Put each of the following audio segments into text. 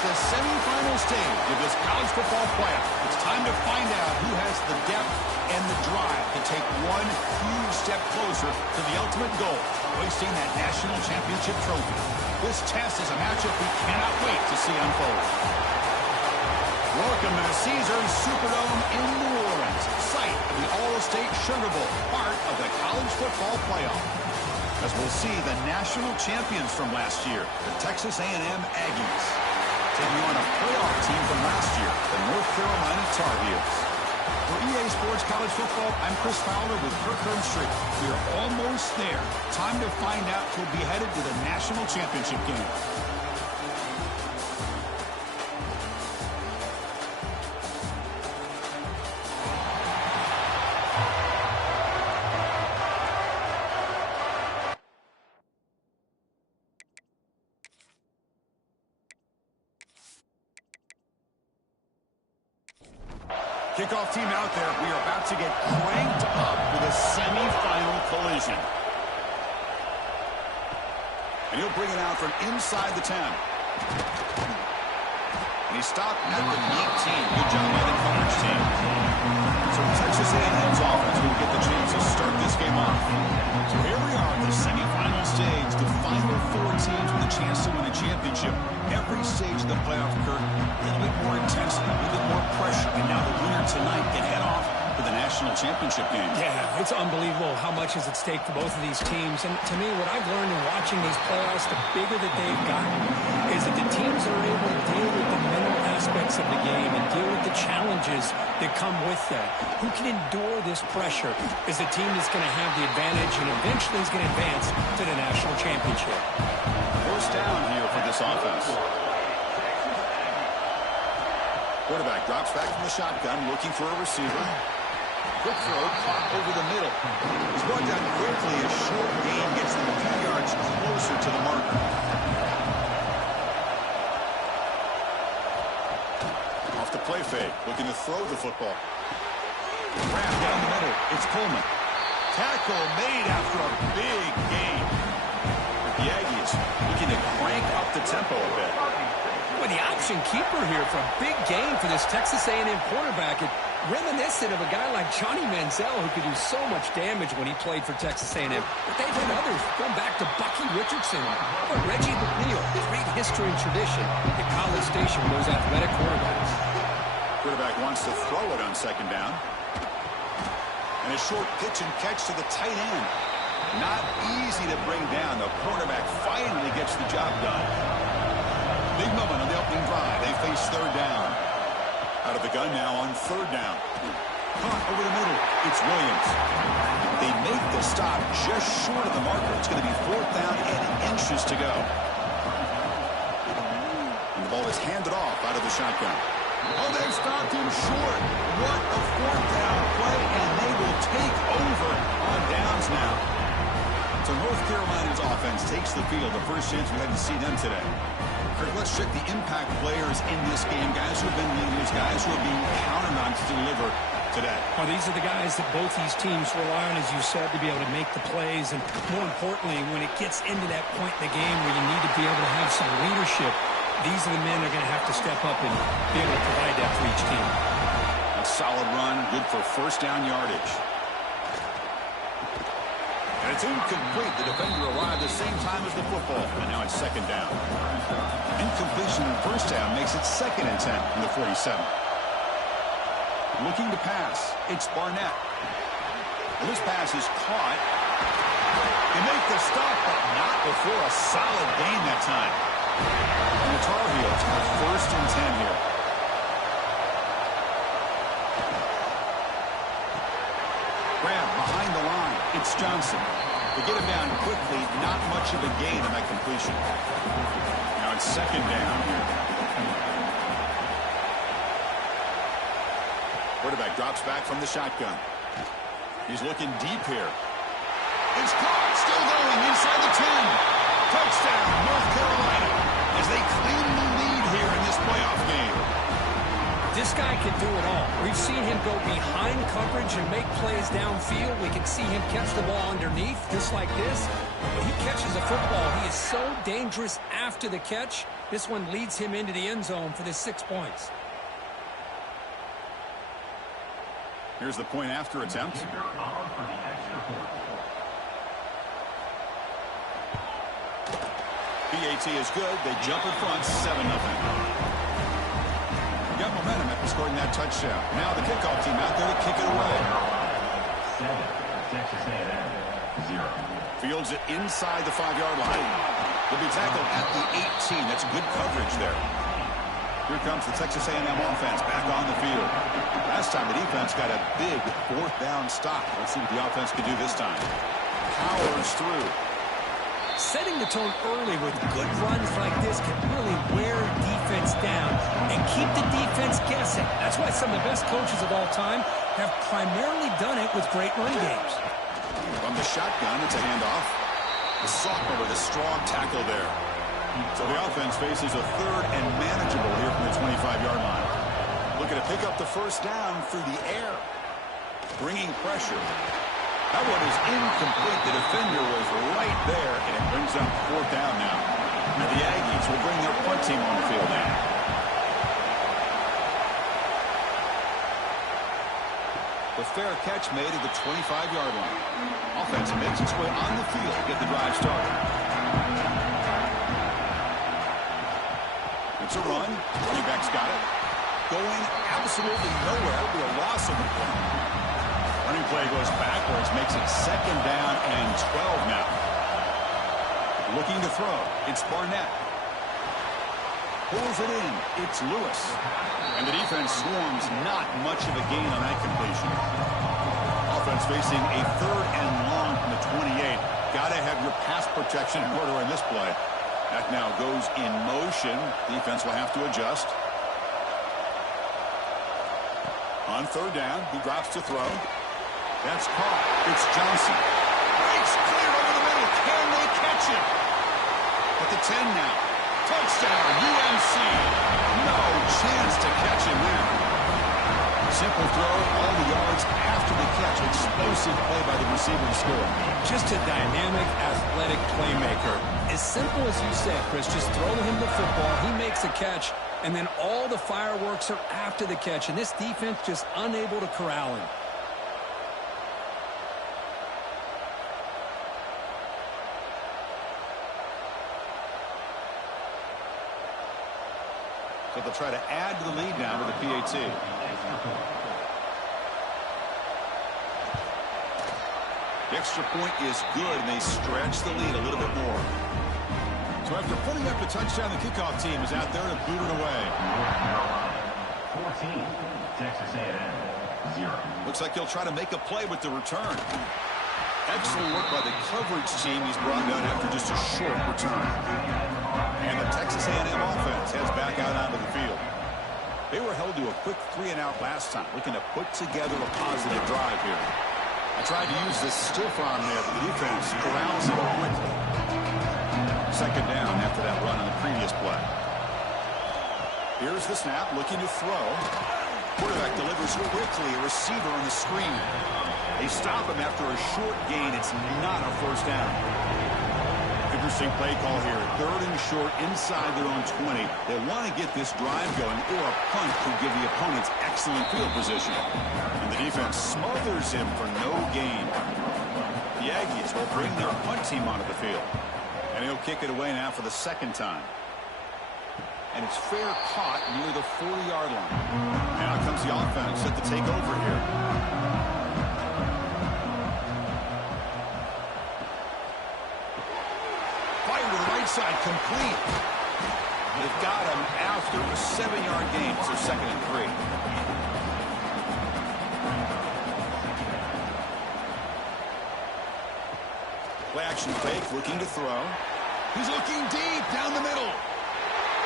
It's the semifinal stage of this college football playoff. It's time to find out who has the depth and the drive to take one huge step closer to the ultimate goal, hoisting that national championship trophy. This test is a matchup we cannot wait to see unfold. Welcome to the Caesars Superdome in New Orleans, site of the All-State Sugar Bowl, part of the college football playoff. As we'll see the national champions from last year, the Texas A&M Aggies, taking on a playoff team from last year, the North Carolina Tar Heels. For EA Sports College Football, I'm Chris Fowler with Kirk Herbstreit. We are almost there. Time to find out who'll be headed to the national championship game. Kickoff team out there. We are about to get cranked up with a semifinal collision. And he'll bring it out from inside the 10. And he stopped at the 18. Good job by the coverage team. So Texas A&M's offense will get the chance to start this game off. So here we are at the semifinal stage. The final four teams with a chance to win a championship. Every stage of the playoff, Kirk, a little bit more intensity, a little bit more pressure. And now the winner tonight can head off to the national championship game. Yeah, it's unbelievable how much is at stake for both of these teams. And to me, what I've learned in watching these playoffs, the bigger that they've gotten, is that the teams are able to deal with the mental aspects of the game and deal with the challenges that come with that. Who can endure this pressure is the team that's going to have the advantage and eventually is going to advance to the national championship. First down here for this offense. Quarterback drops back from the shotgun, looking for a receiver. Quick throw, caught over the middle. He's brought down quickly. A short gain gets them a few yards closer to the marker. Off the play fake, looking to throw the football. Grab down the middle. It's Coleman. Tackle made after a big gain. The Aggies looking to crank up the tempo a bit. With the option keeper here for a big game for this Texas A&M quarterback. It reminiscent of a guy like Johnny Manziel who could do so much damage when he played for Texas A&M. But they've had others going back to Bucky Richardson or Reggie McNeil. Great history and tradition at College Station with those athletic quarterbacks. Quarterback wants to throw it on second down. And a short pitch and catch to the tight end. Not easy to bring down. The quarterback finally gets the job done. Big moment on the opening drive. They face third down. Out of the gun now on third down. Caught over the middle. It's Williams. They make the stop just short of the marker. It's going to be fourth down and inches to go. And the ball is handed off out of the shotgun. Oh, they've stopped him short. What a fourth down play, and they will take over on downs now. So North Carolina's offense takes the field. The first chance we had to see them today. Kirk, let's check the impact players in this game. Guys who have been leaders, guys who are being counted on to deliver today. Well, these are the guys that both these teams rely on, as you said, to be able to make the plays. And more importantly, when it gets into that point in the game where you need to be able to have some leadership, these are the men that are going to have to step up and be able to provide that for each team. A solid run, good for first down yardage. And it's incomplete. The defender arrived the same time as the football. And now it's second down. Incompletion on first down makes it 2nd and 10 from the 47. Looking to pass. It's Barnett. Well, this pass is caught. They make the stop, but not before a solid gain that time. And the Tar Heels have first and 10 here. Grab behind the line. It's Johnson. They get him down quickly. Not much of a gain on that completion. Now it's second down here. Quarterback drops back from the shotgun. He's looking deep here. It's caught. Still going inside the 10. Touchdown, North Carolina, as they claim the lead here in this playoff game. This guy can do it all. We've seen him go behind coverage and make plays downfield. We can see him catch the ball underneath, just like this. When he catches a football, he is so dangerous after the catch. This one leads him into the end zone for the 6 points. Here's the point after attempt. PAT is good. They jump in front, 7-0. Got momentum after scoring that touchdown. Now the kickoff team out there to kick it away. 7, Texas A&M, 0. Fields it inside the 5-yard line. He'll be tackled at the 18. That's good coverage there. Here comes the Texas A&M offense back on the field. Last time the defense got a big 4th down stop. Let's see what the offense can do this time. Powers through. Setting the tone early with good runs like this can really wear defense down and keep the defense guessing. That's why some of the best coaches of all time have primarily done it with great run games. From the shotgun, it's a handoff. The sophomore with a strong tackle there. So the offense faces a 3rd and manageable here from the 25-yard line. Looking to pick up the 1st down through the air. Bringing pressure. That one is incomplete. The defender was right there, and it brings up 4th down now. And the Aggies will bring their punt team on the field now. The fair catch made at the 25-yard line. Offense makes its way on the field to get the drive started. It's a run. Running back's got it. Going absolutely nowhere. It'll be a loss of the point. Running play goes backwards, makes it 2nd down and 12 now. Looking to throw. It's Barnett. Pulls it in. It's Lewis. And the defense swarms. Not much of a gain on that completion. Offense facing a 3rd and long from the 28. Got to have your pass protection in order in this play. That now goes in motion. Defense will have to adjust. On 3rd down, he drops to throw. That's caught. It's Johnson. Breaks clear over the middle. Can they catch him? At the 10 now. Touchdown, UNC. No chance to catch him there. Simple throw, all the yards after the catch. Explosive play by the receiver to score. Just a dynamic, athletic playmaker. As simple as you said, Chris, just throw him the football. He makes a catch, and then all the fireworks are after the catch. And this defense just unable to corral him. So they'll try to add to the lead now with the PAT. The extra point is good, and they stretch the lead a little bit more. So after putting up the touchdown, the kickoff team is out there to boot it away. 14, Texas A&M, 0. Looks like he'll try to make a play with the return. Excellent work by the coverage team. He's brought down after just a short return. And the Texas A&M offense heads back out onto the field. They were held to a quick 3-and-out last time, looking to put together a positive drive here. I tried to use this stiff arm there, but the defense corrals it quickly. 2nd down after that run on the previous play. Here's the snap, looking to throw. Quarterback delivers quickly, a receiver on the screen. They stop him after a short gain. It's not a 1st down. Interesting play call here. 3rd and short inside their own 20. They want to get this drive going, or a punt could give the opponents excellent field position. And the defense smothers him for no gain. The Aggies will bring their punt team onto the field. And he'll kick it away now for the 2nd time. And it's fair caught near the 40-yard line. And out comes the offense set to take over here. Fire to the right side, complete. They've got him after a 7-yard gain, so 2nd and 3. Play action fake, looking to throw. He's looking deep down the middle.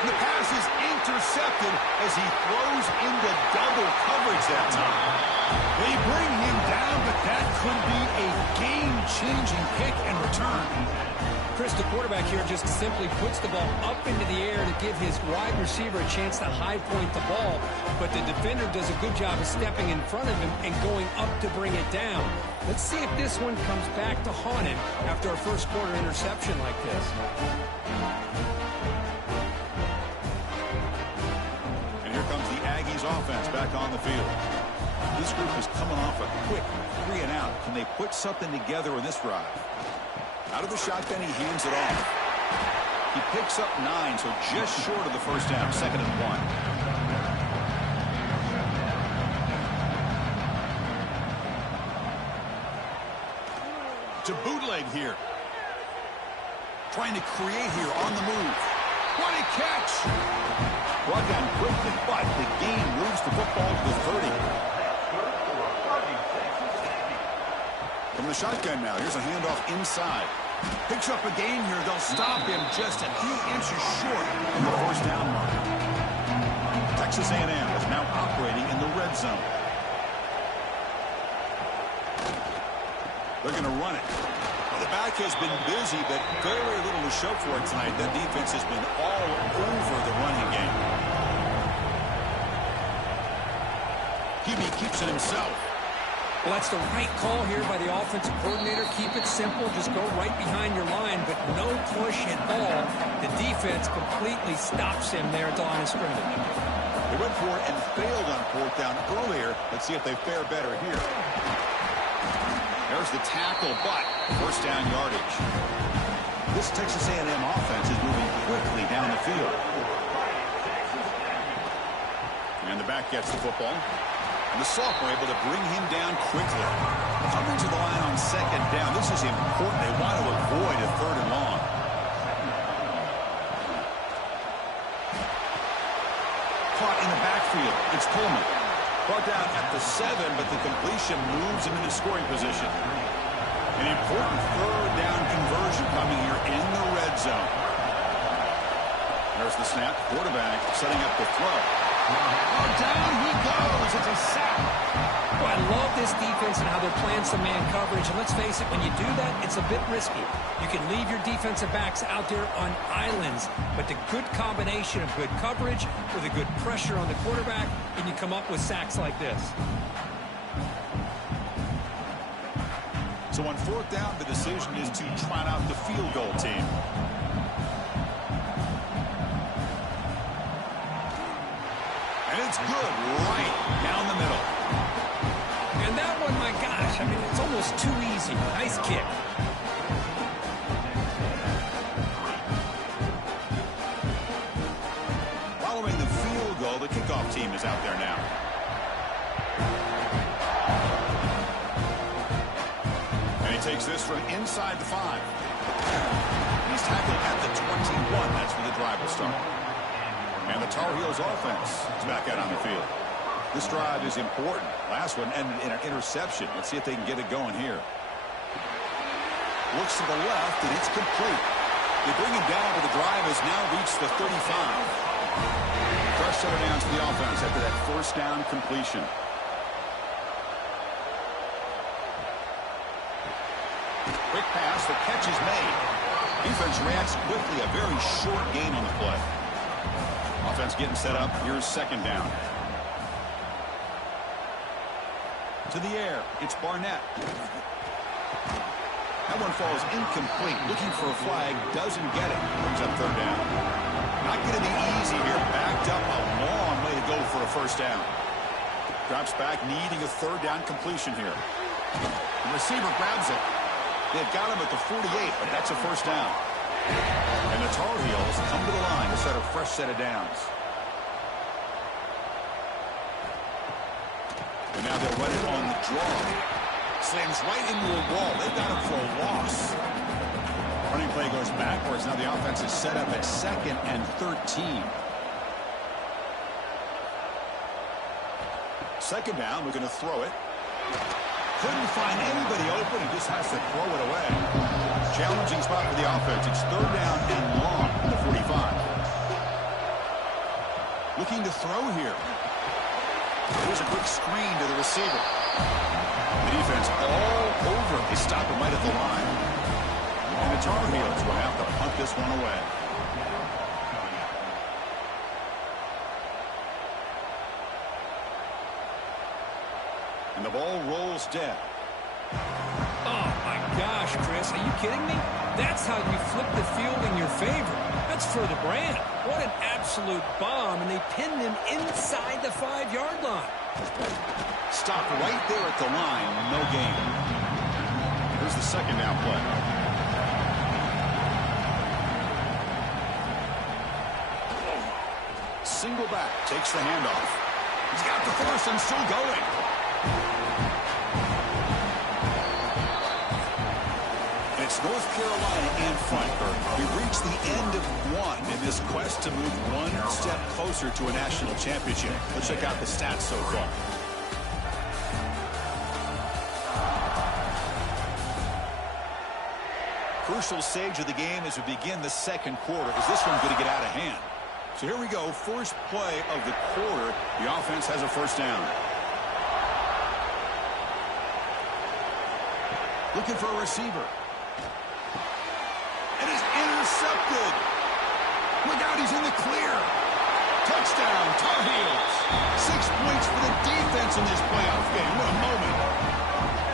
The pass is intercepted as he throws into double coverage that time. They bring him down, but that could be a game-changing pick and return. Chris, the quarterback here just simply puts the ball up into the air to give his wide receiver a chance to high point the ball, but the defender does a good job of stepping in front of him and going up to bring it down. Let's see if this one comes back to haunt him after a first quarter interception like this. offense back on the field. This group is coming off a quick 3 and out. Can they put something together in this drive? Out of the shotgun, he hands it off. He picks up 9, so just short of the first down, 2nd and 1. To bootleg here. Trying to create here on the move. What a catch! Brought down quickly, but the gain moves the football to the 30. From the shotgun now, here's a handoff inside. Picks up a gain here. They'll stop him just a few inches short of the first down mark. Texas A&M is now operating in the red zone. They're going to run it. Well, the back has been busy, but very little to show for it tonight. That defense has been all over the running game. QB keeps it himself. Well, that's the right call here by the offensive coordinator. Keep it simple. Just go right behind your line, but no push at all. The defense completely stops him there at the line of scrimmage. They went for it and failed on 4th down earlier. Let's see if they fare better here. There's the tackle, but first down yardage. This Texas A&M offense is moving quickly down the field. And the back gets the football. And the sophomore able to bring him down quickly. Coming to the line on 2nd down. This is important. They want to avoid a 3rd and long. Caught in the backfield. It's Coleman. Brought down at the 7, but the completion moves him into scoring position. An important 3rd down conversion coming here in the red zone. There's the snap. Quarterback setting up the throw. Oh, down he goes. It's a sack. Well, I love this defense and how they're playing some man coverage. And let's face it, when you do that, it's a bit risky. You can leave your defensive backs out there on islands, but the good combination of good coverage with a good pressure on the quarterback, and you come up with sacks like this. So on 4th down, the decision is to trot out the field goal team. And it's good right down the middle. And that one, my gosh, I mean, it's almost too easy. Nice kick. Following the field goal, the kickoff team is out there now. And he takes this from inside the 5. He's tackled at the 21. That's where the drive will start. And the Tar Heels offense is back out on the field. This drive is important. Last one ended in an interception. Let's see if they can get it going here. Looks to the left, and it's complete. They bring him down, but the drive has now reached the 35. Fresh set down to the offense after that first down completion. Quick pass, the catch is made. Defense reacts quickly, a very short gain on the play. Offense getting set up. Here's 2nd down. To the air. It's Barnett. That one falls incomplete. Looking for a flag. Doesn't get it. Brings up 3rd down. Not going to be easy here. Backed up a long way to go for a first down. Drops back, needing a 3rd down completion here. The receiver grabs it. They've got him at the 48, but that's a first down. And the Tar Heels come to the line to set a fresh set of downs. And now they'll run it on the draw. Slams right into a wall. They've got him for a loss. Running play goes backwards. Now the offense is set up at 2nd and 13. 2nd down. We're going to throw it. Couldn't find anybody open. He just has to throw it away. Challenging spot for the offense. It's 3rd down and long at the 45. Looking to throw here. Here's a quick screen to the receiver. The defense all over. They stop him right at the line. And the Tar Heels will have to punt this one away. And the ball rolls dead. Oh, my gosh, Chris. Are you kidding me? That's how you flip the field in your favor. That's for the brand. What an absolute bomb, and they pinned him inside the 5-yard line. Stopped right there at the line, no gain. Here's the second down play. Single back, takes the handoff. He's got the first and still going. It's North Carolina in front. We've reached the end of one in this quest to move one step closer to a national championship. Let's check out the stats so far. Crucial stage of the game as we begin the second quarter. Is this one going to get out of hand? So here we go. First play of the quarter. The offense has a first down. Looking for a receiver. And is intercepted. Look out, he's in the clear. Touchdown, Tar Heels. 6 points for the defense in this playoff game. What a moment.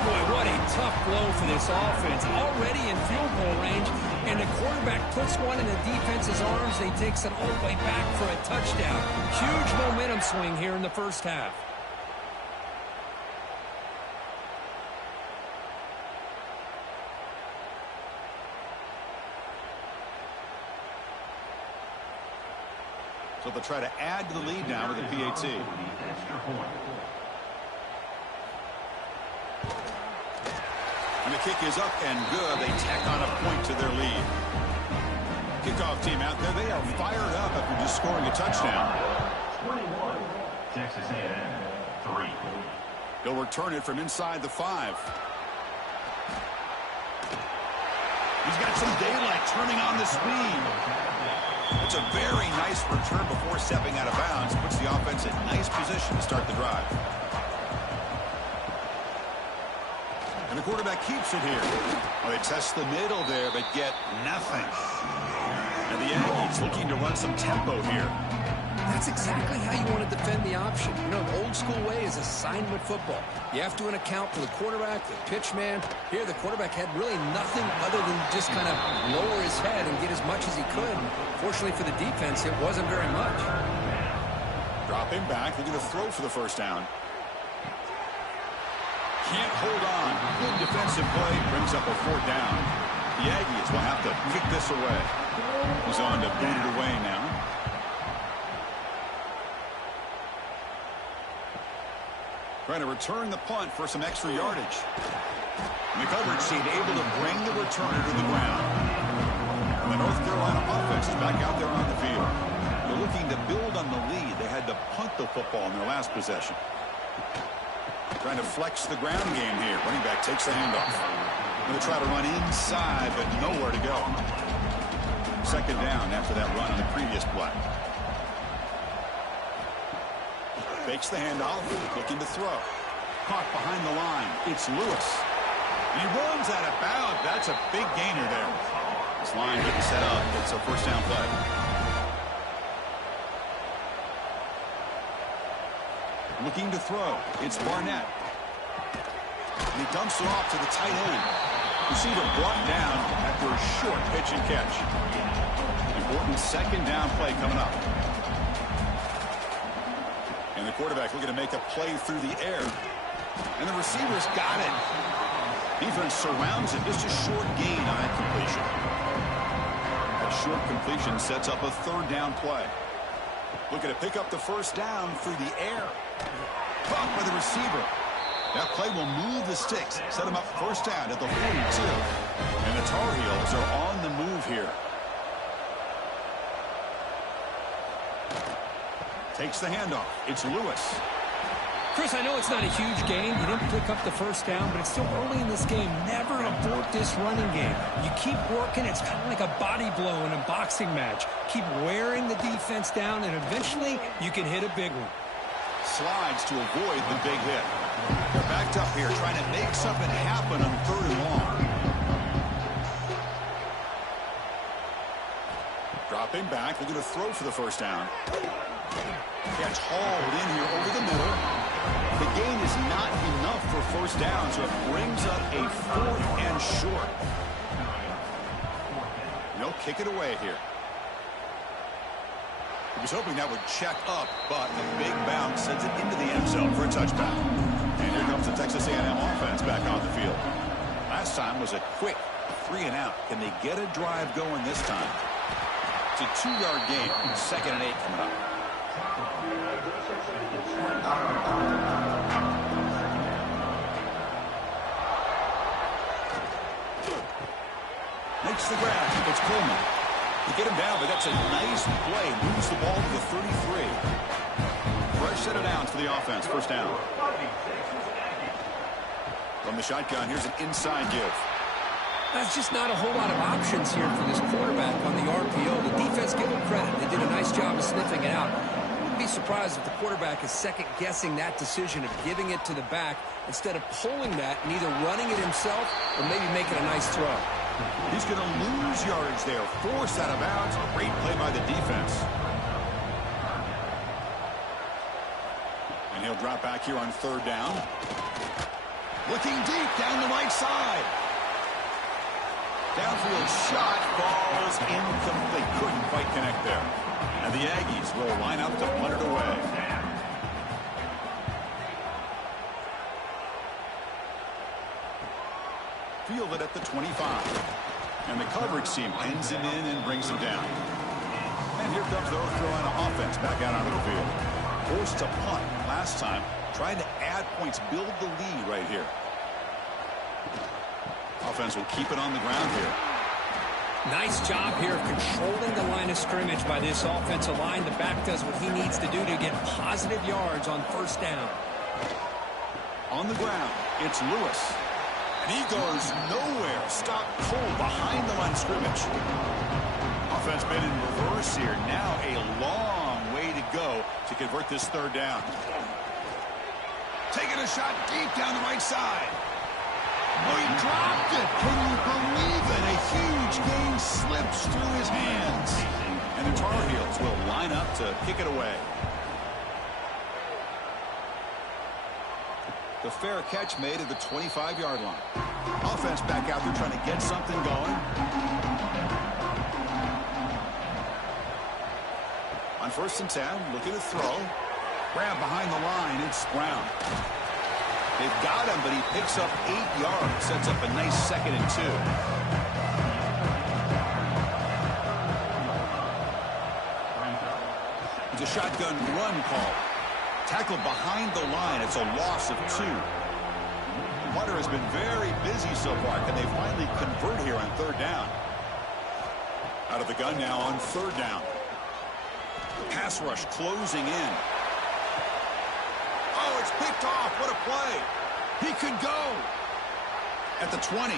Boy, what a tough blow for this offense. Already in field goal range, and the quarterback puts one in the defense's arms, and he takes it all the way back for a touchdown. Huge momentum swing here in the first half. So they'll try to add to the lead now with the PAT. And the kick is up and good. They tack on a point to their lead. Kickoff team out there. They are fired up after just scoring a touchdown. 21, Texas A&M, 3. They'll return it from inside the 5. He's got some daylight turning on the speed. It's a very nice return before stepping out of bounds. Puts the offense in nice position to start the drive. And the quarterback keeps it here. Well, they test the middle there, but get nothing. And the Aggies looking to run some tempo here. That's exactly how you want to defend the option. You know, the old school way is assignment football. You have to account for the quarterback, the pitch man. Here, the quarterback had really nothing other than just kind of lower his head and get as much as he could. Fortunately for the defense, it wasn't very much. Dropping back, looking to throw for the first down. Can't hold on. Good defensive play, brings up a 4th down. The Aggies will have to kick this away. He's on to boot it away now. Trying to return the punt for some extra yardage. And the coverage team able to bring the returner to the ground. And the North Carolina offense is back out there on the field. They're looking to build on the lead. They had to punt the football in their last possession. Trying to flex the ground game here. Running back takes the handoff. Going to try to run inside, but nowhere to go. Second down after that run on the previous play. Fakes the handoff, looking to throw. Caught behind the line. It's Lewis. And he runs out of bounds. That's a big gainer there. This line getting set up. It's a first down play. Looking to throw. It's Barnett. And he dumps it off to the tight end. Receiver brought down after a short pitch and catch. Important second down play coming up. And the quarterback looking to make a play through the air. And the receiver's got it. Defense surrounds it. Just a short gain on that completion. That short completion sets up a 3rd down play. Looking to pick up the first down through the air. Caught by the receiver. That play will move the sticks. Set him up first down at the 42. And the Tar Heels are on the move here. Takes the handoff. It's Lewis. Chris, I know it's not a huge gain. You didn't pick up the first down, but it's still early in this game. Never abort this running game. You keep working. It's kind of like a body blow in a boxing match. Keep wearing the defense down, and eventually you can hit a big one. Slides to avoid the big hit. They're backed up here trying to make something happen on 3rd and long. Dropping back, looking to throw for the first down. Catch hauled in here over the middle. The gain is not enough for first down, so it brings up a 4th and short. they'll kick it away here. He was hoping that would check up, but a big bounce sends it into the end zone for a touchback. And here comes the Texas A&M offense back on the field. Last time was a quick 3-and-out. Can they get a drive going this time? It's a 2-yard gain. 2nd and 8 coming up. Makes the grab. It's Coleman. To get him down, but that's a nice play. Moves the ball to the 33. Fresh set of downs for the offense. First down. From the shotgun, here's an inside give. That's just not a whole lot of options here for this quarterback on the RPO. The defense, give them credit. They did a nice job of sniffing it out. Wouldn't be surprised if the quarterback is second-guessing that decision of giving it to the back instead of pulling that and either running it himself or maybe making a nice throw. He's going to lose yardage there. Forced out of bounds. Great play by the defense. And he'll drop back here on 3rd down. Looking deep down the right side. Downfield shot falls incomplete. Couldn't quite connect there. And the Aggies will line up to punt it away. Fielded at the 25. And the coverage team pins him in and brings him down. And here comes the North Carolina offense back out onto the field. Forced to punt last time. Trying to add points, build the lead right here. Offense will keep it on the ground here. Nice job here of controlling the line of scrimmage by this offensive line. The back does what he needs to do to get positive yards on 1st down. On the ground, it's Lewis. And he goes nowhere. Stop cold behind the line of scrimmage. Offense been in reverse here. Now a long way to go to convert this 3rd down. Taking a shot deep down the right side. Oh, he dropped it. Can you believe it? A huge gain slips through his hands. And the Tar Heels will line up to kick it away. The fair catch made at the 25-yard line. Offense back out there trying to get something going. On 1st and 10, looking to throw. Grab behind the line, it's Brown. They've got him, but he picks up 8 yards. Sets up a nice 2nd and 2. It's a shotgun run call. Tackled behind the line. It's a loss of 2. The punter has been very busy so far. Can they finally convert here on 3rd down? Out of the gun now on 3rd down. The pass rush closing in. Oh, it's picked off. What a play. He could go. At the 20.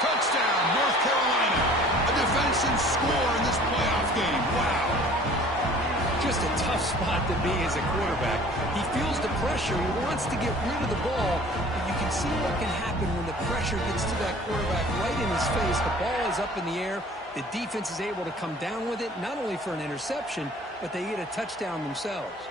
Touchdown, North Carolina. A defensive score in this playoff game. Wow. Just a tough spot to be as a quarterback. He feels the pressure. He wants to get rid of the ball, but you can see what can happen when the pressure gets to that quarterback right in his face. The ball is up in the air. The defense is able to come down with it, not only for an interception, but they get a touchdown themselves.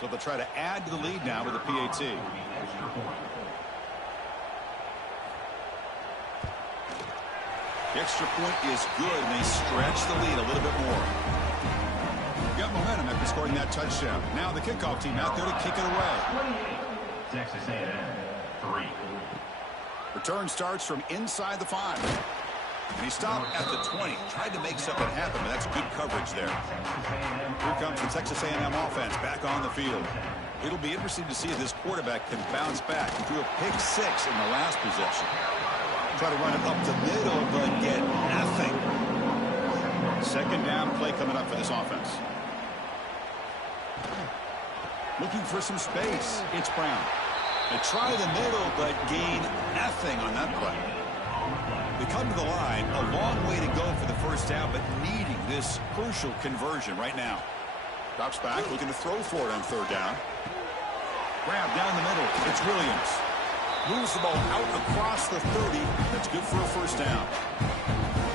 So they'll try to add to the lead now with a PAT. The extra point is good, and they stretch the lead a little bit more. Got momentum after scoring that touchdown. Now the kickoff team out there to kick it away. Texas A&M, 3. Return starts from inside the 5. And he stopped at the 20. Tried to make something happen, but that's good coverage there. Here comes the Texas A&M offense back on the field. It'll be interesting to see if this quarterback can bounce back. He threw a pick 6 in the last possession. Try to run it up the middle, but get nothing. 2nd down play coming up for this offense. Looking for some space. It's Brown. They try the middle, but gain nothing on that play. They come to the line, a long way to go for the 1st down, but needing this crucial conversion right now. Drops back, looking to throw for it on 3rd down. Grab down the middle. It's Williams. Moves the ball out across the 30. That's good for a 1st down.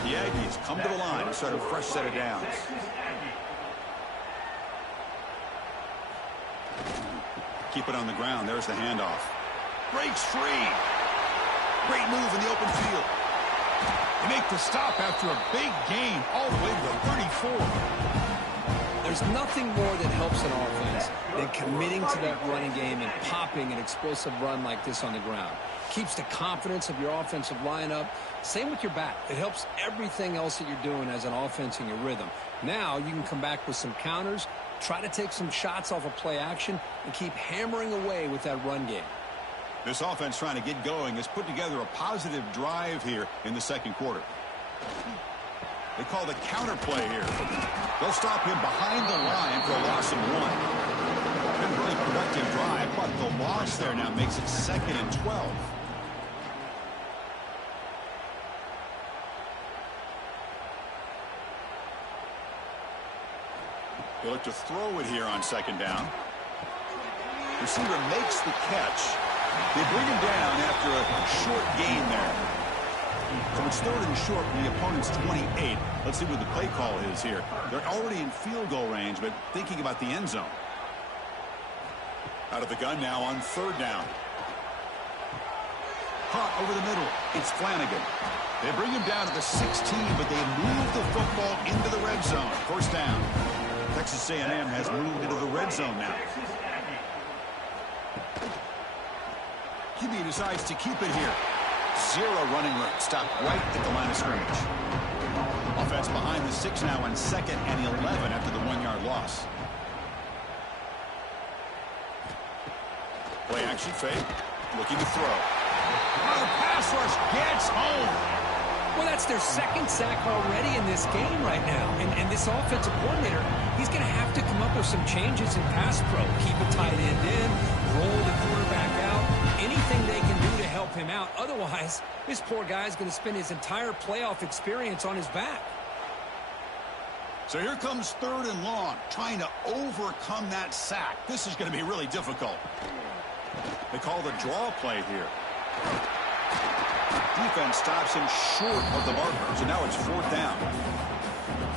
The Aggies come to the line to start a fresh set of downs. keep it on the ground. There's the handoff. Breaks free. Great move in the open field. They make the stop after a big gain all the way to the 34. There's nothing more that helps an offense than committing to that running game and popping an explosive run like this on the ground. Keeps the confidence of your offensive lineup. Same with your back. It helps everything else that you're doing as an offense in your rhythm. Now you can come back with some counters, try to take some shots off of play action, and keep hammering away with that run game. This offense trying to get going has put together a positive drive here in the second quarter. They call the counter play here. They'll stop him behind the line for a loss of 1. Been a really productive drive, but the loss there now makes it 2nd and 12. They look to throw it here on 2nd down. Receiver makes the catch. They bring him down after a short gain there. So it's 3rd and short from the opponent's 28. Let's see what the play call is here. They're already in field goal range, but thinking about the end zone. Out of the gun now on 3rd down. Caught over the middle. It's Flanagan. They bring him down to the 16, but they move the football into the red zone. 1st down. Texas A&M has moved into the red zone now. QB decides to keep it here. 0 running room. Stopped right at the line of scrimmage. Offense behind the 6 now on 2nd and 11 after the 1-yard loss. Play action fake. Looking to throw. Oh, pass rush gets home. Well, that's their 2nd sack already in this game right now. And this offensive coordinator, he's going to have to come up with some changes in pass pro. Keep a tight end in, roll the quarterback out, anything they can do to help him out. Otherwise, this poor guy is going to spend his entire playoff experience on his back. So here comes 3rd and long, trying to overcome that sack. This is going to be really difficult. They call the draw play here. Defense stops him short of the marker, so now it's 4th down.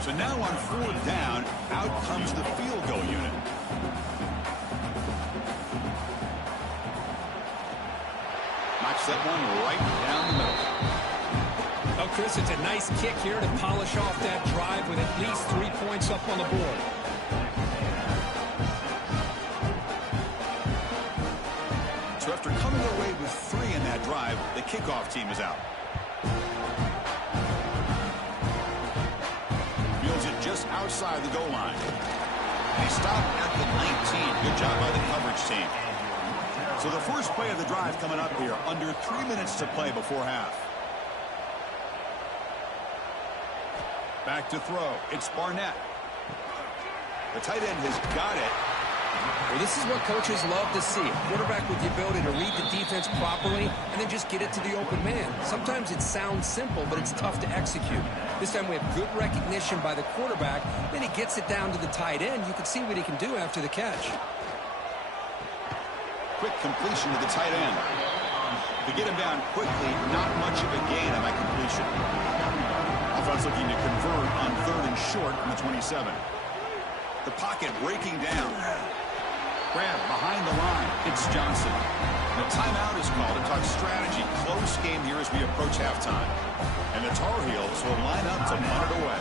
So now on 4th down, out comes the field goal unit. Knocks that one right down the middle. Oh, Chris, it's a nice kick here to polish off that drive with at least 3 points up on the board. So after coming away with 3 in that drive, the kickoff team is out. Fields it just outside the goal line. They stop at the 19. Good job by the coverage team. So the first play of the drive coming up here. Under 3 minutes to play before half. Back to throw. It's Barnett. The tight end has got it. Well, this is what coaches love to see. A quarterback with the ability to read the defense properly and then just get it to the open man. Sometimes it sounds simple, but it's tough to execute. This time we have good recognition by the quarterback. Then he gets it down to the tight end. You can see what he can do after the catch. Quick completion to the tight end. To get him down quickly, not much of a gain on that completion. Offense looking to convert on 3rd and short on the 27. The pocket breaking down. Grab behind the line. It's Johnson. The timeout is called to talk strategy. Close game here as we approach halftime. And the Tar Heels will line up to punt it away.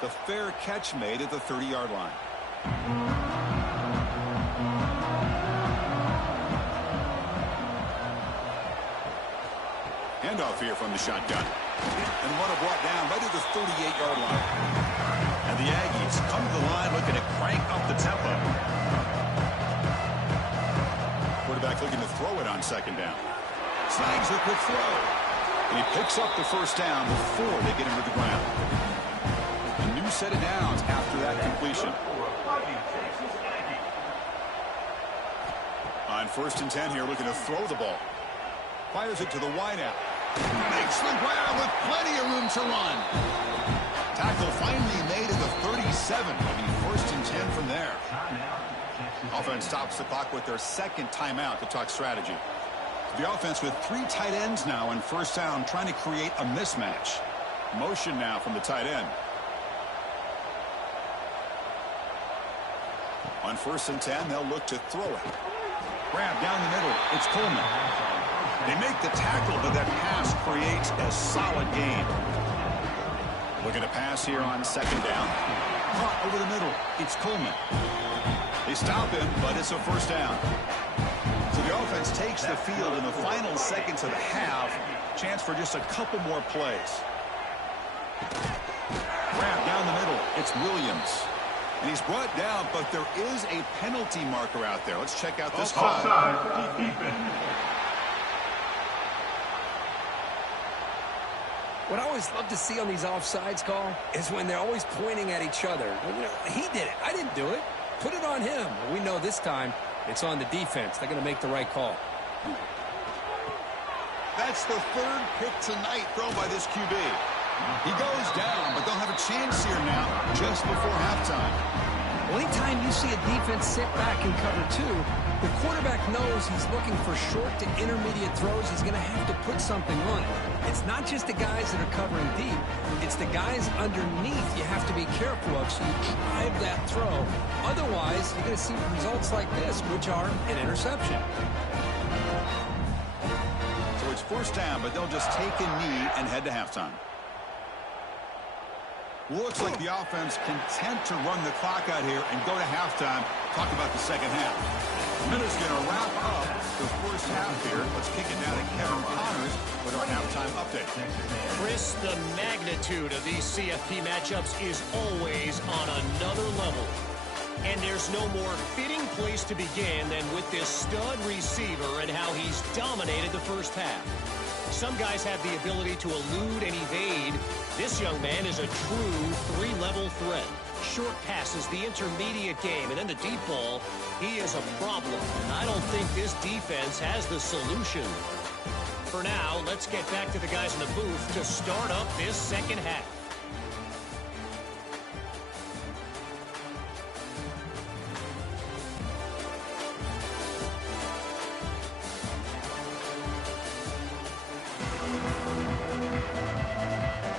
The fair catch made at the 30-yard line. Handoff here from the shotgun. And runner brought down right at the 38-yard line. And the Aggies come to the line looking to crank up the tempo. Quarterback looking to throw it on 2nd down. Snags a quick throw. And he picks up the 1st down before they get him to the ground. A new set of downs after that completion. On 1st and 10 here, looking to throw the ball. Fires it to the wideout. Makes the grab with plenty of room to run. Tackle finally made at the 37. It'll be 1st and 10 from there. Offense stops the clock with their 2nd timeout to talk strategy. The offense with 3 tight ends now on 1st down, trying to create a mismatch. Motion now from the tight end. On 1st and 10, they'll look to throw it. Grab down the middle. It's Coleman. They make the tackle, but that pass creates a solid gain. Looking to pass here on 2nd down. Caught over the middle. It's Coleman. They stop him, but it's a 1st down. So the offense takes the field in the final seconds of the half. Chance for just a couple more plays. Grab down the middle. It's Williams. And he's brought down, but there is a penalty marker out there. Let's check out this call. What I always love to see on these offsides call is when they're always pointing at each other. You know, he did it. I didn't do it. Put it on him. We know this time it's on the defense. They're going to make the right call. That's the 3rd pick tonight thrown by this QB. He goes down, but they'll have a chance here now just before halftime. Well, anytime you see a defense sit back and cover 2, the quarterback knows he's looking for short to intermediate throws. He's going to have to put something on it. It's not just the guys that are covering deep. It's the guys underneath you have to be careful of so you drive that throw. Otherwise, you're going to see results like this, which are an interception. So it's 1st down, but they'll just take a knee and head to halftime. Looks like the offense content to run the clock out here and go to halftime. Talk about the 2nd half. Minutes going to wrap up the 1st half here. Let's kick it down to Kevin Connors with our halftime update. Chris, the magnitude of these CFP matchups is always on another level. And there's no more fitting place to begin than with this stud receiver and how he's dominated the 1st half. Some guys have the ability to elude and evade. This young man is a true 3-level threat. Short passes, the intermediate game, and then the deep ball, he is a problem. And I don't think this defense has the solution. For now, let's get back to the guys in the booth to start up this 2nd half.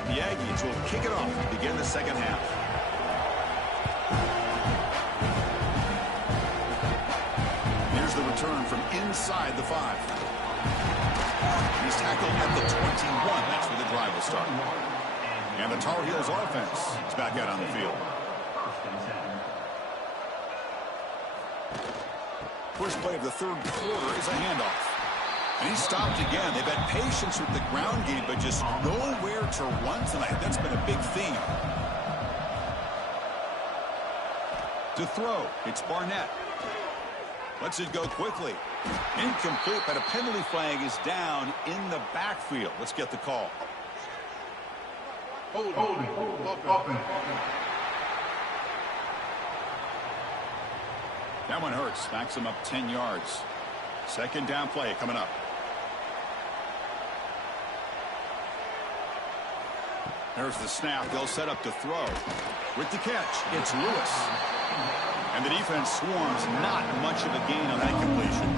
The Aggies will kick it off to begin the 2nd half. Here's the return from inside the 5. He's tackled at the 21. That's where the drive will start. And the Tar Heels offense is back out on the field. First play of the 3rd quarter is a handoff. And he stopped again. They've had patience with the ground game, but just nowhere to run tonight. That's been a big theme. To throw, it's Barnett. Lets it go quickly. Incomplete, but a penalty flag is down in the backfield. Let's get the call. Holding. That one hurts. Backs him up 10 yards. 2nd down play coming up. There's the snap. They'll set up to throw. With the catch, it's Lewis. And the defense swarms. Not much of a gain on that completion.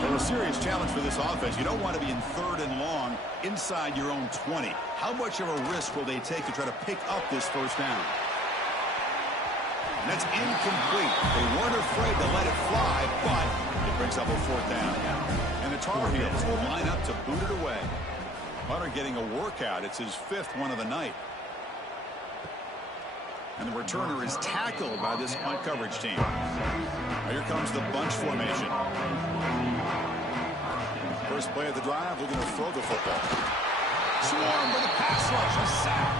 They're a serious challenge for this offense. You don't want to be in 3rd and long inside your own 20. How much of a risk will they take to try to pick up this 1st down? And that's incomplete. They weren't afraid to let it fly, but it brings up a 4th down. And the Tar Heels will line up to boot it away. Hunter getting a workout. It's his 5th one of the night. And the returner is tackled by this punt coverage team. Now here comes the bunch formation. First play of the drive, looking to throw the football. Swarm with a pass rush, a sack.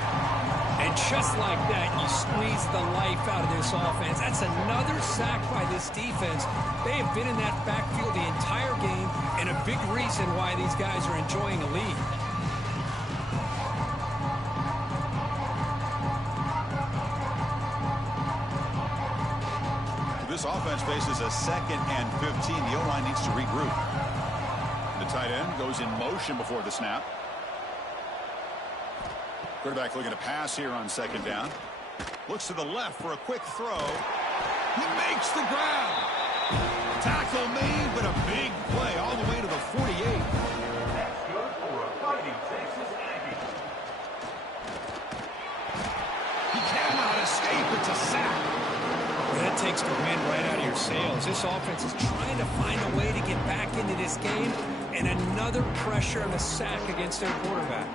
And just like that, you squeeze the life out of this offense. That's another sack by this defense. They have been in that backfield the entire game, and a big reason why these guys are enjoying a lead. This offense faces a 2nd and 15. The O-line needs to regroup. The tight end goes in motion before the snap. Quarterback looking to pass here on 2nd down. Looks to the left for a quick throw. He makes the grab. Tackle made, but a big play all the way to the 48. That's good for a fighting Texas Aggie. He cannot escape. It's a sack. That takes the wind right out of your sails. This offense is trying to find a way to get back into this game, and another pressure and a sack against their quarterback.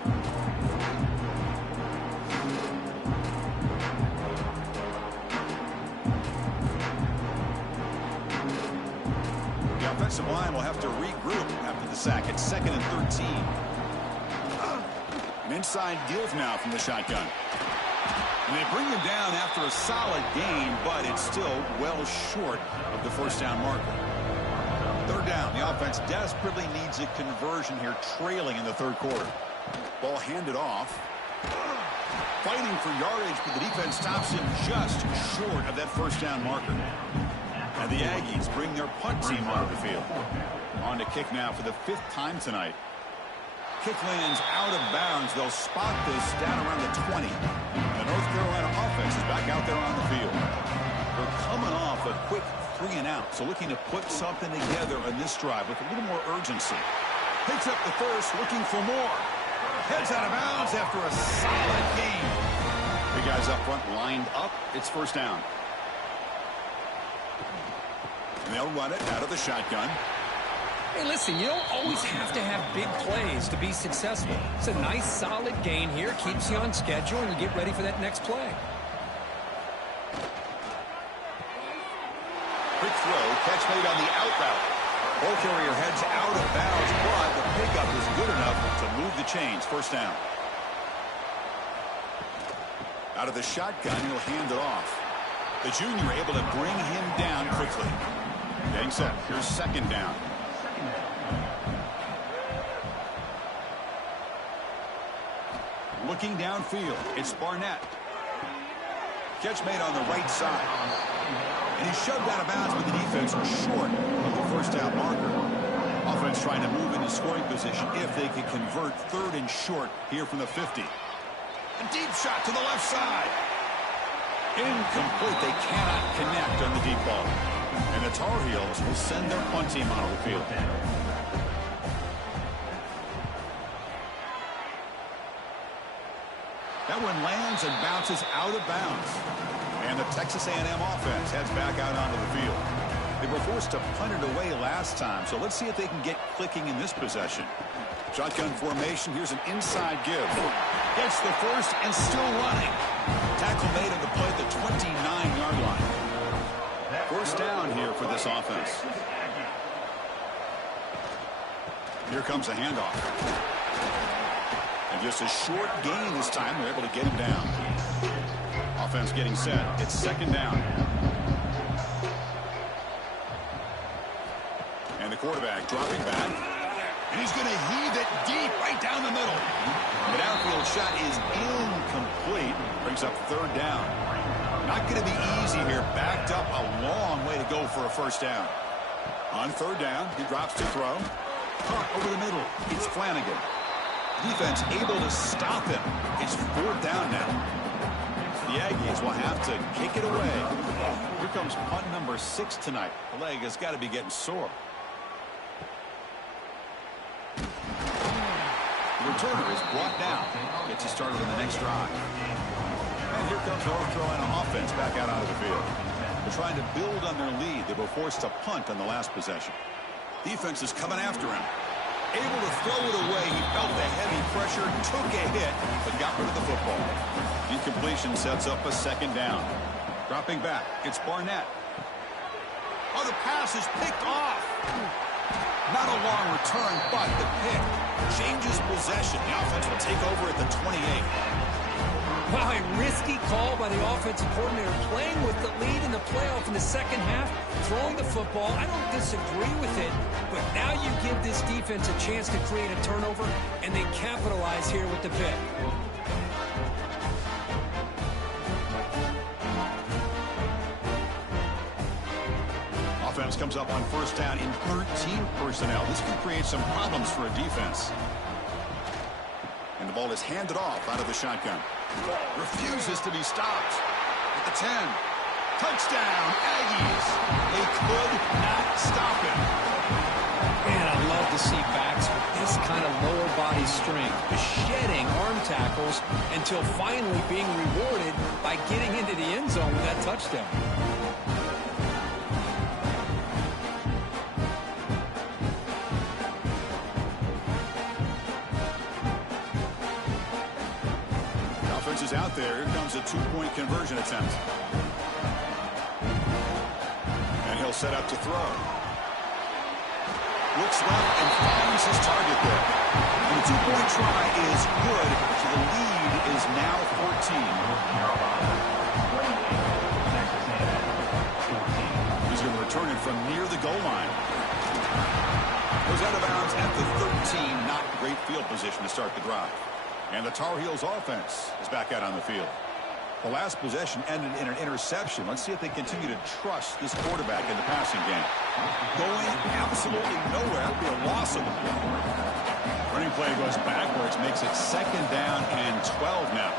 The offensive line will have to regroup after the sack. It's 2nd and 13. An inside deal now from the shotgun. And they bring him down after a solid gain, but it's still well short of the first down marker. 3rd down. The offense desperately needs a conversion here, trailing in the 3rd quarter. Ball handed off. Fighting for yardage, but the defense stops him just short of that first down marker. And the Aggies bring their punt team onto the field. On to kick now for the 5th time tonight. Kick lands out of bounds. They'll spot this down around the 20. The North Carolina offense is back out there on the field. They're coming off a quick 3 and out, so looking to put something together on this drive with a little more urgency. Picks up the first, looking for more. Heads out of bounds after a solid game. The guys up front lined up. It's first down. And they'll run it out of the shotgun. Hey, listen, you don't always have to have big plays to be successful. It's a nice, solid gain here. Keeps you on schedule, and you get ready for that next play. Quick throw, catch made on the out route. Ball carrier heads out of bounds, but the pickup is good enough to move the chains. First down. Out of the shotgun, he'll hand it off. The junior able to bring him down quickly. Getting set. Here's 2nd down. Looking downfield, it's Barnett. Catch made on the right side. And he's shoved out of bounds, but the defense are short of the first down marker. Offense trying to move into scoring position if they can convert 3rd and short here from the 50. A deep shot to the left side. Incomplete. They cannot connect on the deep ball. And the Tar Heels will send their punt team onto the field. That one lands and bounces out of bounds. And the Texas A&M offense heads back out onto the field. They were forced to punt it away last time, so let's see if they can get clicking in this possession. Shotgun formation. Here's an inside give. Gets the first and still running. Tackle made on the play at the 29-yard line. First down here for this offense. Here comes a handoff. And just a short gain this time. They're able to get him down. Offense getting set. It's 2nd down. And the quarterback dropping back. And he's going to heave it deep right down the middle. The downfield shot is incomplete. Brings up 3rd down. Not going to be easy here. Backed up a long way to go for a first down. On 3rd down, he drops to throw. Caught over the middle. It's Flanagan. Defense able to stop him. It's 4th down now. The Aggies will have to kick it away. Here comes punt number 6 tonight. The leg has got to be getting sore. The returner is brought down. Gets you started on the next drive. And here comes North Carolina offense back out onto the field. They're trying to build on their lead. They were forced to punt on the last possession. Defense is coming after him. Able to throw it away. He felt the heavy pressure, took a hit, but got rid of the football. Incompletion sets up a 2nd down. Dropping back, it's Barnett. Oh, the pass is picked off. Not a long return, but the pick changes possession. The offense will take over at the 28. Wow, a risky call by the offensive coordinator, playing with the lead in the playoff in the 2nd half, throwing the football. I don't disagree with it, but now you give this defense a chance to create a turnover, and they capitalize here with the pick. Offense comes up on first down in 13 personnel. This can create some problems for a defense. And the ball is handed off out of the shotgun. Refuses to be stopped. At the 10. Touchdown, Aggies. They could not stop him. Man, I love to see backs with this kind of lower body strength, shedding arm tackles until finally being rewarded by getting into the end zone with that touchdown. is out there. Here comes a two-point conversion attempt. And he'll set up to throw. Looks left and finds his target there. And the two-point try is good, so the lead is now 14. He's going to return it from near the goal line. Goes out of bounds at the 13. Not great field position to start the drive. And the Tar Heels offense is back out on the field. The last possession ended in an interception. Let's see if they continue to trust this quarterback in the passing game. Going absolutely nowhere. That would be a loss of the play. Running play goes backwards, makes it second down and 12 now.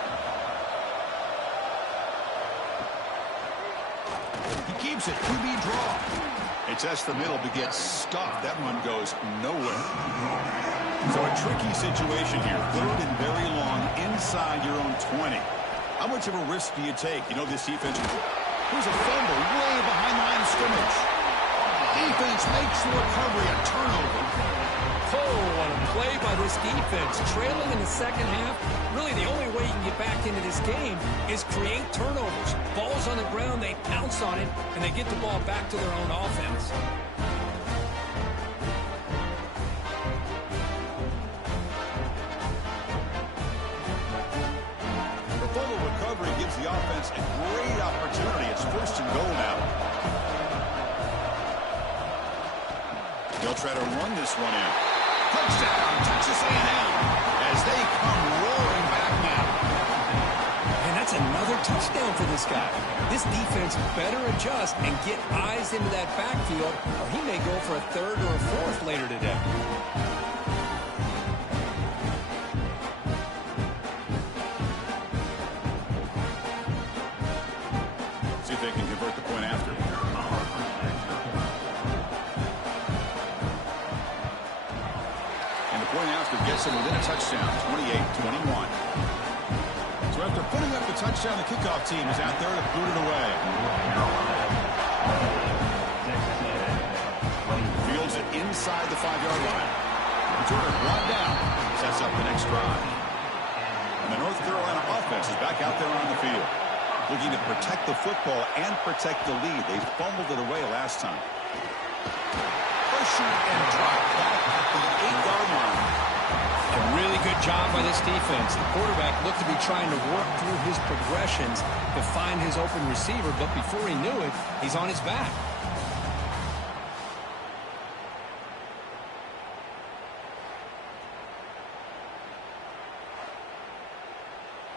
He keeps it. QB draw. They test the middle, but gets stuffed. That one goes nowhere. So a tricky situation here. Third and very long inside your own 20. How much of a risk do you take? You know this defense. Here's a fumble way behind the line of scrimmage. Defense makes the recovery, a turnover. Oh, what a play by this defense. Trailing in the second half, really the only way you can get back into this game is create turnovers. Ball's on the ground, they pounce on it, and they get the ball back to their own offense. The fumble recovery gives the offense a great opportunity. It's first and goal now. They'll try to run this one in. Touchdown, Texas A&M, as they come roaring back now. And that's another touchdown for this guy. This defense better adjust and get eyes into that backfield, or he may go for a third or a fourth later today. See if they can convert the point after. Point after gets him within a touchdown, 28-21. So after putting up the touchdown, the kickoff team is out there to boot it away. Fields it inside the 5-yard line. Returner brought down, sets up the next drive. And the North Carolina offense is back out there on the field, looking to protect the football and protect the lead. They fumbled it away last time. Shoot and drop back at the 8-yard line. A really good job by this defense. The quarterback looked to be trying to work through his progressions to find his open receiver, but before he knew it, he's on his back.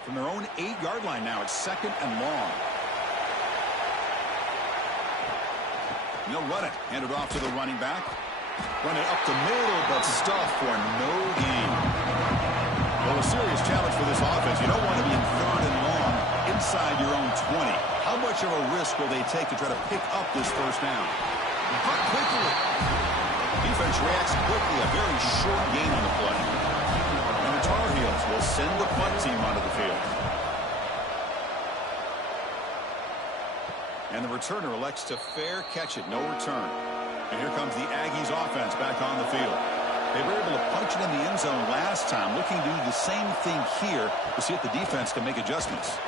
From their own 8-yard line now, it's second and long. He'll run it. Hand it off to the running back. Run it up the middle, but stuff for no gain. Well, a serious challenge for this offense. You don't want to be in third and long inside your own 20. How much of a risk will they take to try to pick up this first down? Cut quickly. Defense reacts quickly. A very short gain on the play. And the Tar Heels will send the punt team onto the field. And the returner elects to fair catch it. No return. And here comes the Aggies offense back on the field. They were able to punch it in the end zone last time, looking to do the same thing here to see if the defense can make adjustments.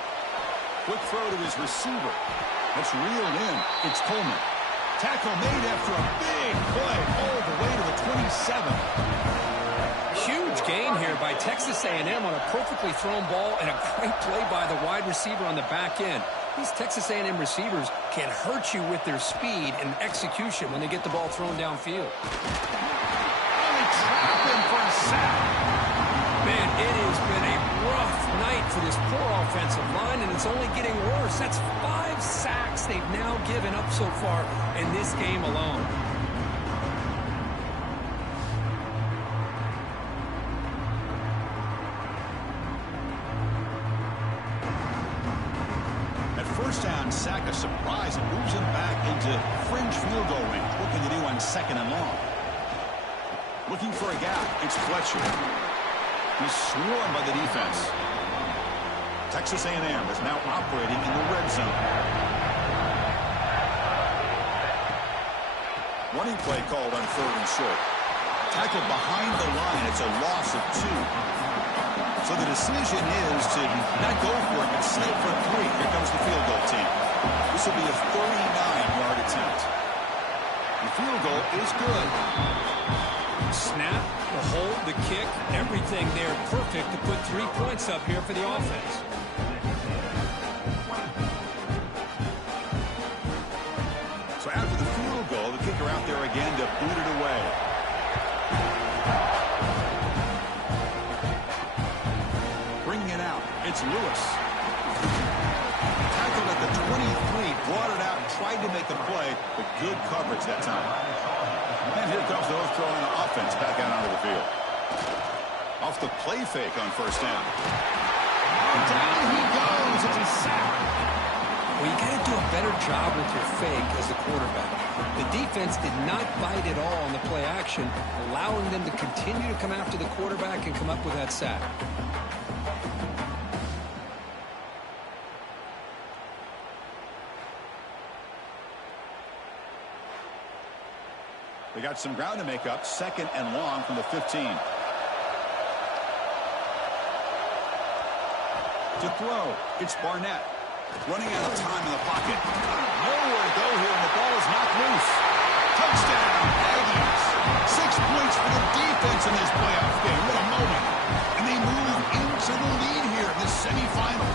Quick throw to his receiver. That's reeled in. It's Coleman. Tackle made after a big play all the way to the 27. Huge gain here by Texas A&M on a perfectly thrown ball and a great play by the wide receiver on the back end. These Texas A&M receivers can hurt you with their speed and execution when they get the ball thrown downfield. Only trap him for a sack. Man, it has been a rough night for this poor offensive line, and it's only getting worse. That's 5 sacks they've now given up so far in this game alone. First down, sack a surprise and moves him back into fringe field goal range. What can they do on second and long? Looking for a gap. It's Fletcher. He's swarmed by the defense. Texas A&M is now operating in the red zone. Running play called on third and short. Tackled behind the line. It's a loss of 2. So the decision is to not go for it, but settle for 3. Here comes the field goal team. This will be a 39-yard attempt. The field goal is good. Snap, the hold, the kick, everything there perfect to put 3 points up here for the offense. So after the field goal, the kicker out there again to boot it away. Bringing it out, it's Lewis. Tackled at the 23, brought it out, tried to make the play, but good coverage that time. And here comes the throwing the offense back out onto the field. Off the play fake on first down. Down he goes. It's a sack. Well, you got to do a better job with your fake as the quarterback. The defense did not bite at all on the play action, allowing them to continue to come after the quarterback and come up with that sack. They got some ground to make up. 2nd and long from the 15. To throw, it's Barnett. Running out of time in the pocket. Nowhere to go here, and the ball is knocked loose. Touchdown, Aggies. 6 points for the defense in this playoff game. What a moment. And they move into the lead here in this semifinal.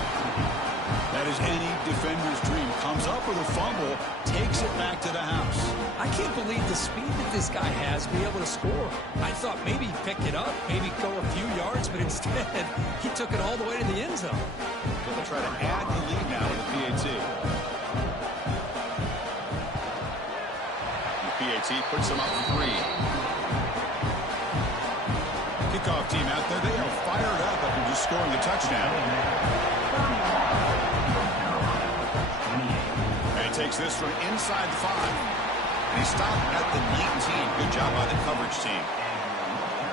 That is any defender's dream. Comes up with a fumble, takes it back to the house. I can't believe the speed that this guy has to be able to score. I thought maybe he'd pick it up, maybe go a few yards, but instead he took it all the way to the end zone. So they'll try to add the lead now with the PAT. The PAT puts them up 3. Kickoff team out there. They are fired up after just scoring the touchdown. And he takes this from inside the 5. And he stopped at the 19. Good job by the coverage team.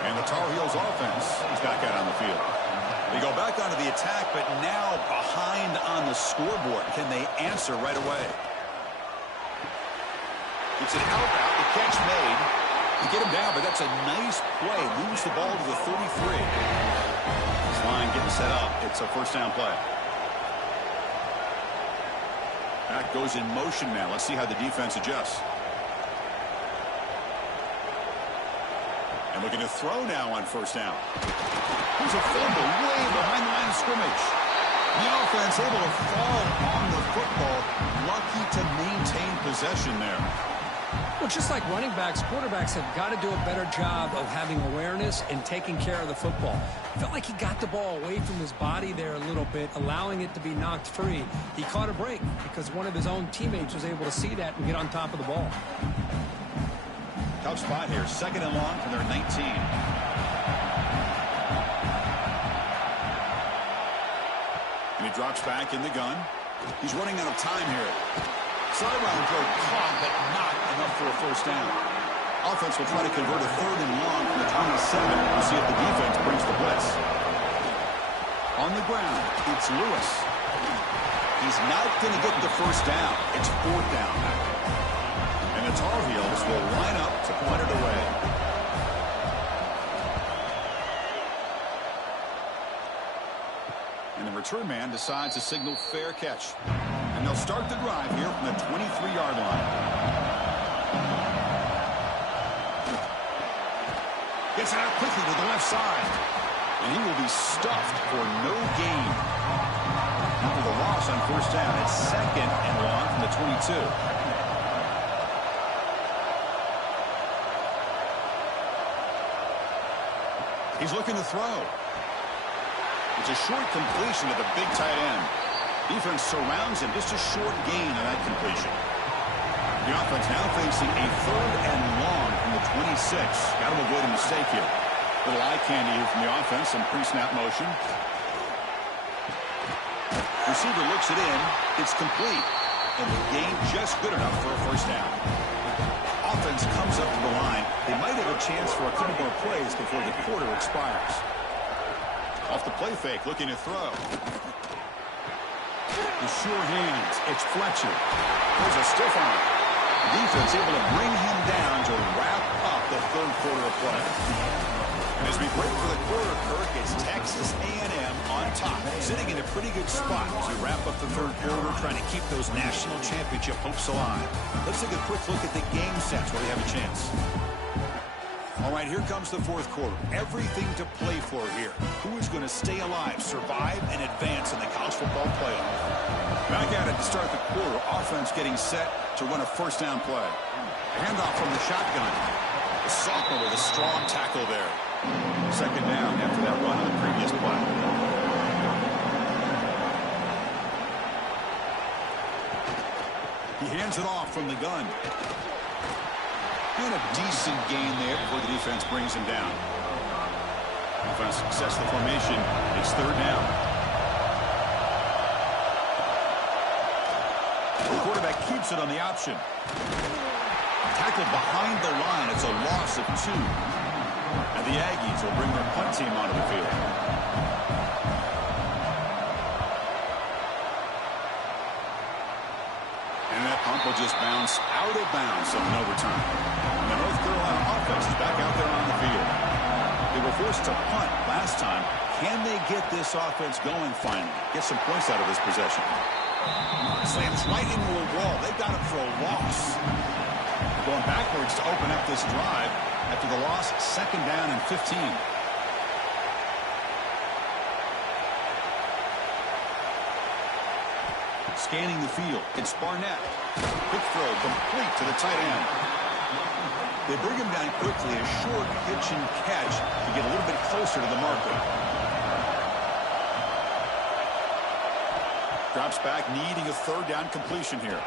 And the Tar Heels offense is back out on the field. They go back onto the attack, but now behind on the scoreboard. Can they answer right away? It's an out route. The catch made. They get him down, but that's a nice play. Moves the ball to the 33. This line getting set up. It's a first down play. That goes in motion now. Let's see how the defense adjusts. And looking to throw now on first down. There's a fumble way behind the line of scrimmage. The offense able to fall on the football. Lucky to maintain possession there. Well, just like running backs, quarterbacks have got to do a better job of having awareness and taking care of the football. Felt like he got the ball away from his body there a little bit, allowing it to be knocked free. He caught a break because one of his own teammates was able to see that and get on top of the ball. Tough spot here. 2nd and long from their 19. And he drops back in the gun. He's running out of time here. Sideline throw caught, but not enough for a first down. Offense will try to convert a 3rd and long from the 27. We'll see if the defense brings the blitz. On the ground, it's Lewis. He's not going to get the first down. It's 4th down. And the Tar Heels will line up to punt it away. And the return man decides to signal fair catch. And they'll start the drive here from the 23-yard line. Gets it out quickly to the left side. And he will be stuffed for no gain. After the loss on first down, it's 2nd and long from the 22. He's looking to throw. It's a short completion to the big tight end. Defense surrounds him. Just a short gain on that completion. The offense now facing a 3rd and long from the 26. Got to avoid a mistake here. Little eye candy here from the offense. Some pre-snap motion. Receiver looks it in. It's complete. And the gain just good enough for a first down. Offense comes up to the line. They might have a chance for a couple more plays before the quarter expires. Off the play fake, looking to throw. The sure hands. It's Fletcher. There's a stiff arm. Defense able to bring him down to wrap up the 3rd quarter of play. As we break for the quarter, Kirk, it's Texas A&M on top, sitting in a pretty good spot as we wrap up the third quarter, trying to keep those national championship hopes alive. Let's take a quick look at the game sets where we have a chance. All right, here comes the fourth quarter. Everything to play for here. Who is going to stay alive, survive, and advance in the college football playoff? Back at it to start the quarter. Offense getting set to run a first down play. Handoff from the shotgun. The sophomore with a strong tackle there. Second down after that run on the previous play. He hands it off from the gun. And a decent gain there before the defense brings him down. Offense success the formation. It's third down. The quarterback keeps it on the option. Tackled behind the line. It's a loss of 2. And the Aggies will bring their punt team onto the field. And that punt will just bounce out of bounds, so no return. And the North Carolina offense is back out there on the field. They were forced to punt last time. Can they get this offense going finally? Get some points out of this possession. Slams right into a wall. They got it for a loss. Going backwards to open up this drive after the loss, second down and 15. Scanning the field, it's Barnett. Quick throw, complete to the tight end. They bring him down quickly, a short hitch and catch to get a little bit closer to the marker. Drops back, needing a third down completion here.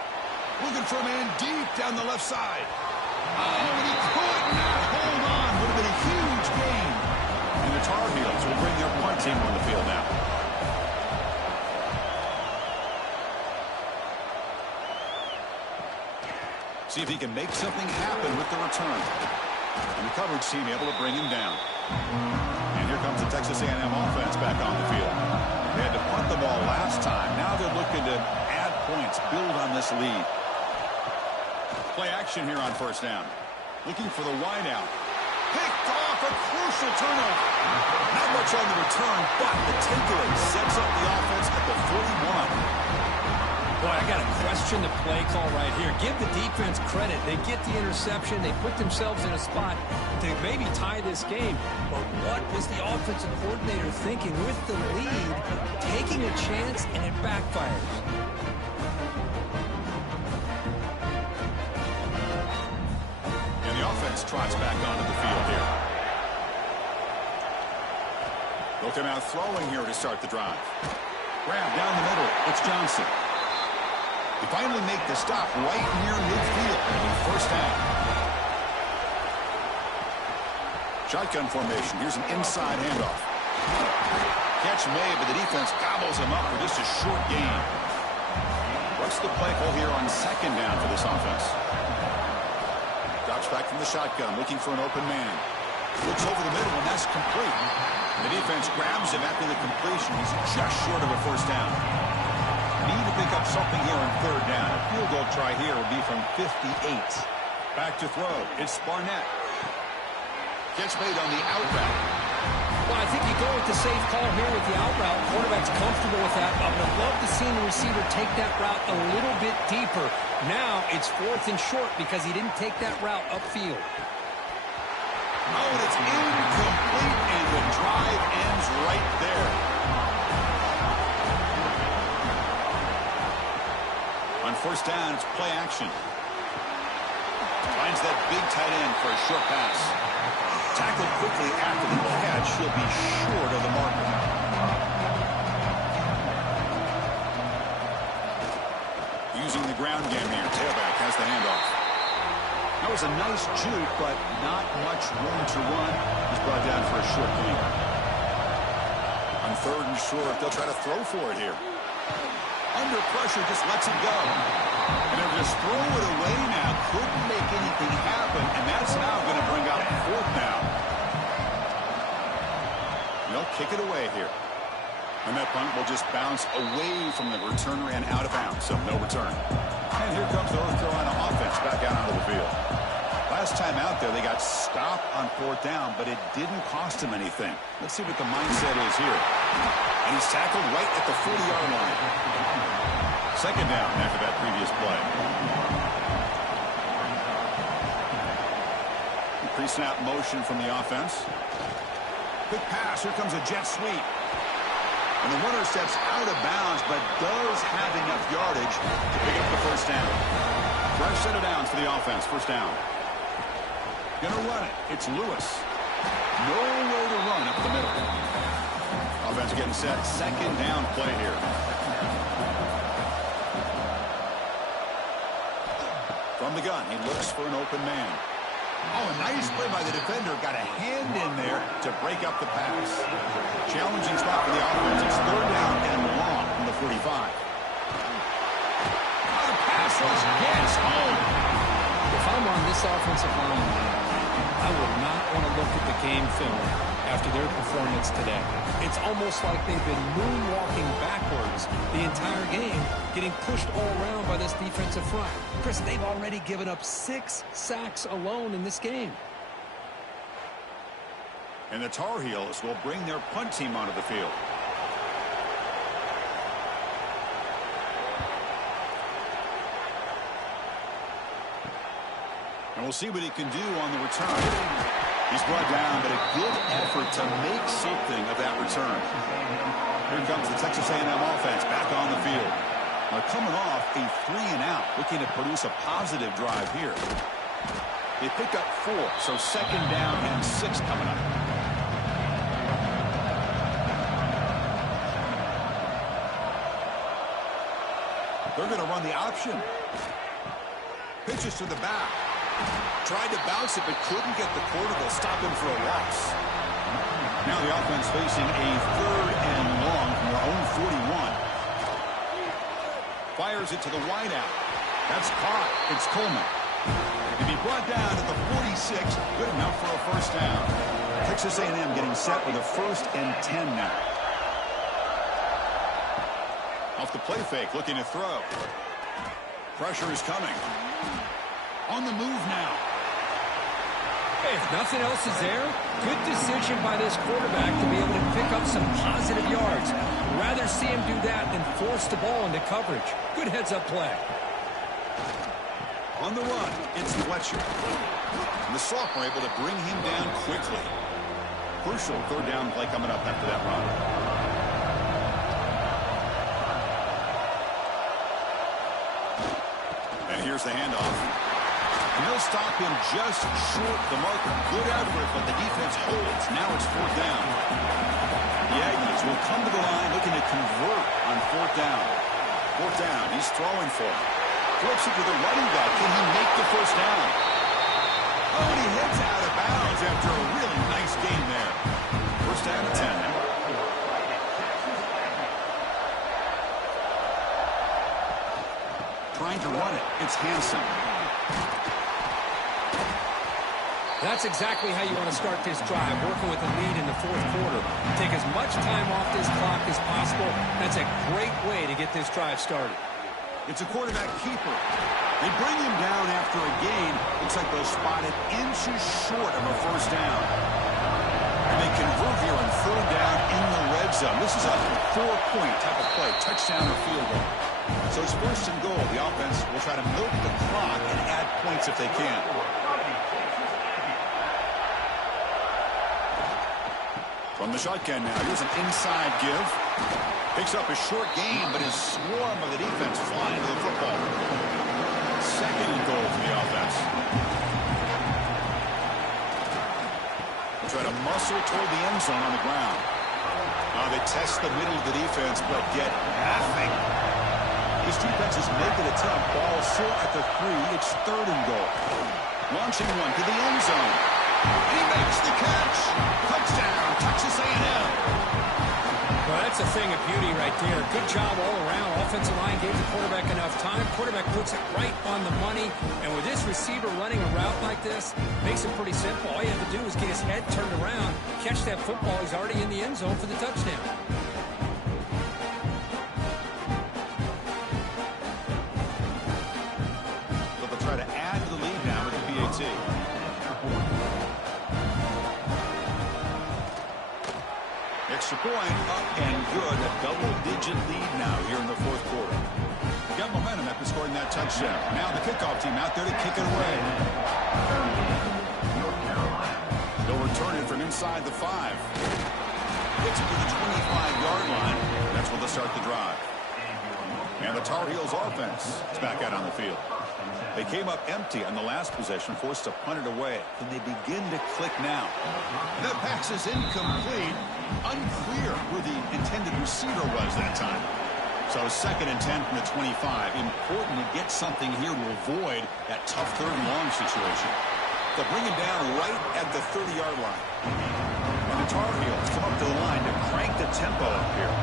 Looking for a man deep down the left side. Oh, and he could not hold on. Would have been a huge gain. And the Tar Heels will bring their punt team on the field now. See if he can make something happen with the return. And the coverage team able to bring him down. And here comes the Texas A&M offense back on the field. They had to punt the ball last time. Now they're looking to add points, build on this lead. Play action here on first down. Looking for the wideout. Picked off, a crucial turnover. Not much on the return, but the takeaway sets up the offense at the 41. Boy, I got to question the play call right here. Give the defense credit. They get the interception. They put themselves in a spot to maybe tie this game. But what was the offensive coordinator thinking with the lead, taking a chance, and it backfires? And the offense trots back onto the field here. They'll come out throwing here to start the drive. Grab down the middle. It's Johnson. They finally make the stop right near midfield. It'll be first down. Shotgun formation. Here's an inside handoff. Catch made, but the defense gobbles him up for just a short gain. What's the play call here on second down for this offense? Drops back from the shotgun, looking for an open man. Looks over the middle, and that's complete. The defense grabs him after the completion. He's just short of a first down. Need to pick up something here on third down. A field goal try here will be from 58. Back to throw. It's Barnett. Catch made on the out route. Well, I think you go with the safe call here with the out route. Quarterback's comfortable with that. I would have loved to see the receiver take that route a little bit deeper. Now it's fourth and short because he didn't take that route upfield. Oh, and it's incomplete, and the drive ends right there. On first down, it's play action. Finds that big tight end for a short pass. Tackled quickly after the catch. He'll be short of the marker. Using the ground game here. Tailback has the handoff. That was a nice juke, but not much room to run. He's brought down for a short gain. On third and short, they'll try to throw for it here. Under pressure, just lets it go. And they'll just throw it away now. Couldn't make anything happen, and that's now going to bring up fourth down. They'll kick it away here. And that punt will just bounce away from the returner and out of bounds, so no return. And here comes the North Carolina offense back out onto the field. Last Last time out there, they got stopped on 4th down, but it didn't cost him anything. Let's see what the mindset is here. And he's tackled right at the 40-yard line. 2nd down after that previous play. Pre-snap motion from the offense. Quick pass. Here comes a jet sweep. And the runner steps out of bounds, but does have enough yardage to pick up the 1st down. Fresh set of downs for the offense. 1st down. Gonna run it. It's Lewis. Nowhere to run up the middle. Offense getting set. 2nd down play here. From the gun, he looks for an open man. Oh, a nice play by the defender. Got a hand in there to break up the pass. Challenging spot for the offense. It's 3rd down and long from the 45. Oh, the pass rush gets home. If I'm on this offensive line, I would not want to look at the game film after their performance today. It's almost like they've been moonwalking backwards the entire game, getting pushed all around by this defensive front. Chris, they've already given up 6 sacks alone in this game. And the Tar Heels will bring their punt team onto the field. And we'll see what he can do on the return. He's brought down, but a good effort to make something of that return. Here comes the Texas A&M offense back on the field. They're coming off a 3-and-out, looking to produce a positive drive here. They pick up 4, so 2nd down and 6 coming up. They're going to run the option. Pitches to the back. Tried to bounce it, but couldn't get the quarter to stop him for a loss. Now the offense facing a 3rd and long from their own 41. Fires it to the wideout. That's caught. It's Coleman. He'll be brought down at the 46. Good enough for a 1st down. Texas A&M getting set with a 1st and 10 now. Off the play fake, looking to throw. Pressure is coming. On the move now. Hey, if nothing else is there, good decision by this quarterback to be able to pick up some positive yards. Rather see him do that than force the ball into coverage. Good heads-up play. On the run, it's Fletcher. And the sophomore able to bring him down quickly. Crucial 3rd down play coming up after that run. And here's the handoff. And he'll stop him just short of the marker. Good effort, but the defense holds. Now it's 4th down. The Aggies will come to the line looking to convert on 4th down. 4th down, he's throwing for it. Flips it to the running back. Can he make the 1st down? Oh, and he heads out of bounds after a really nice game there. 1st down and 10 now. Trying to run it. It's Hansen. That's exactly how you want to start this drive, working with a lead in the 4th quarter. Take as much time off this clock as possible. That's a great way to get this drive started. It's a quarterback keeper. They bring him down after a gain. Looks like they'll spot it inches short of a 1st down. And they convert here on 3rd down in the red zone. This is a 4-point type of play, touchdown or field goal. So it's 1st and goal. The offense will try to milk the clock and add points if they can. From the shotgun now, here's an inside give. Picks up a short gain, but his swarm of the defense flying to the football. 2nd and goal for the offense. They'll try to muscle toward the end zone on the ground. They test the middle of the defense, but get nothing. This defense is making a tough ball short at the 3. It's 3rd and goal. Launching one to the end zone. And he makes the catch. Touchdown, Texas A&M. Well, that's a thing of beauty right there. Good job all around. Offensive line gave the quarterback enough time. Quarterback puts it right on the money. And with this receiver running a route like this, makes it pretty simple. All you have to do is get his head turned around, catch that football. He's already in the end zone for the touchdown. So they'll try to add to the lead now with the PAT. the point. Up and good. A double-digit lead now here in the fourth quarter. They got momentum after scoring that touchdown. Now the kickoff team out there to kick it away. They'll return it from inside the 5. Gets it to the 25-yard line. That's where they'll start the drive. And the Tar Heels offense is back out on the field. They came up empty on the last possession, forced to punt it away. Can they begin to click now? That pass is incomplete. Unclear who the intended receiver was that time. So 2nd and 10 from the 25. Important to get something here to avoid that tough 3rd and long situation. They'll bring him down right at the 30-yard line. And the Tar Heels come up to the line to crank the tempo up here.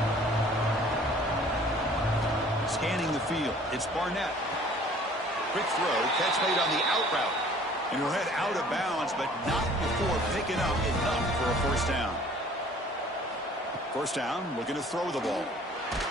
Scanning the field, it's Barnett. Quick throw, catch made on the out route. And he'll head out of bounds, but not before picking up enough for a 1st down. 1st down, looking to throw the ball.